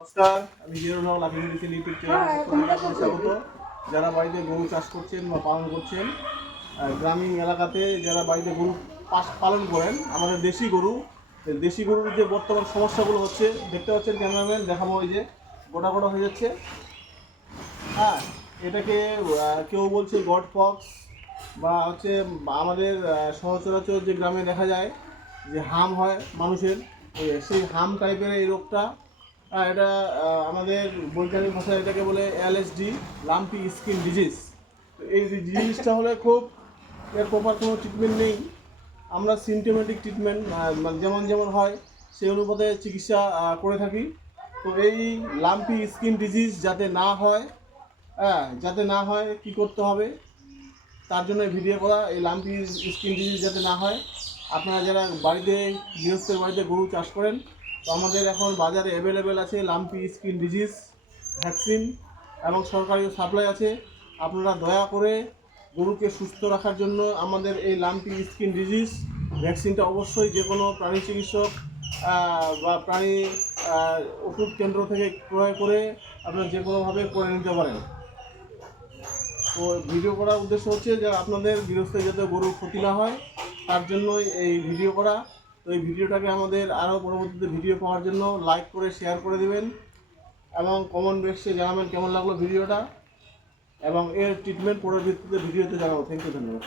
নমস্কার, আমি zero lucky medical YouTube চ্যানেলে স্বাগত। যারা বাড়িতে গরু চাষ করছেন বা পালন করছেন, গ্রামীণ এলাকাতে যারা বাড়িতে গরু পালন করেন, আমাদের দেশি গরুর যে বর্তমান সমস্যাগুলো হচ্ছে দেখতে পাচ্ছেন, ক্যামেরাম্যান দেখাবো। ওই যে গোটা গোটা হয়ে যাচ্ছে, হ্যাঁ, এটাকে কেউ বলছে গড পক্স, বা হচ্ছে আমাদের সচরাচর যে গ্রামে দেখা যায় যে হাম হয় মানুষের, সেই হাম টাইপের এই রোগটা। এটা আমাদের বৈজ্ঞানিক ভাষায় এটাকে বলে এলএসডি, লাম্পি স্কিন ডিজিজ। তো এই জিনিসটা হলে খুব এর প্রপার কোনো ট্রিটমেন্ট নেই। আমরা সিমটোমেটিক ট্রিটমেন্ট যেমন যেমন হয় সেই অনুপাতে চিকিৎসা করে থাকি। তো এই লাম্পি স্কিন ডিজিজ যাতে না হয় কী করতে হবে, তার জন্য ভিডিও করা। এই লাম্পি স্কিন ডিজিজ যাতে না হয়, আপনারা যারা গৃহস্থের বাড়িতে গরু চাষ করেন, তো আমাদের এখন বাজারে অ্যাভেলেবেল আছে লাম্পি স্কিন ডিজিজ ভ্যাকসিন, এবং সরকারি সাপ্লাই আছে। আপনারা দয়া করে গরুকে সুস্থ রাখার জন্য আমাদের এই লাম্পি স্কিন ডিজিজ ভ্যাকসিনটা অবশ্যই যে কোনো প্রাণী চিকিৎসক বা প্রাণী ওষুধ কেন্দ্র থেকে ক্রয় করে আপনারা যে কোনোভাবে করে নিতে পারেন। তো ভিডিও করার উদ্দেশ্য হচ্ছে যে আপনাদের গৃহস্থে যাতে গরুর ক্ষতি না হয়, তার জন্যই এই ভিডিও করা। তো এই ভিডিওটাকে আমাদের আরও পরবর্তীতে ভিডিও পাওয়ার জন্য লাইক করে শেয়ার করে দেবেন, এবং কমেন্ট বক্সে জানাবেন কেমন লাগলো ভিডিওটা, এবং এর ট্রিটমেন্ট পরের ভিত্তিতে ভিডিওতে জানাবো। থ্যাংক ইউ, ধন্যবাদ।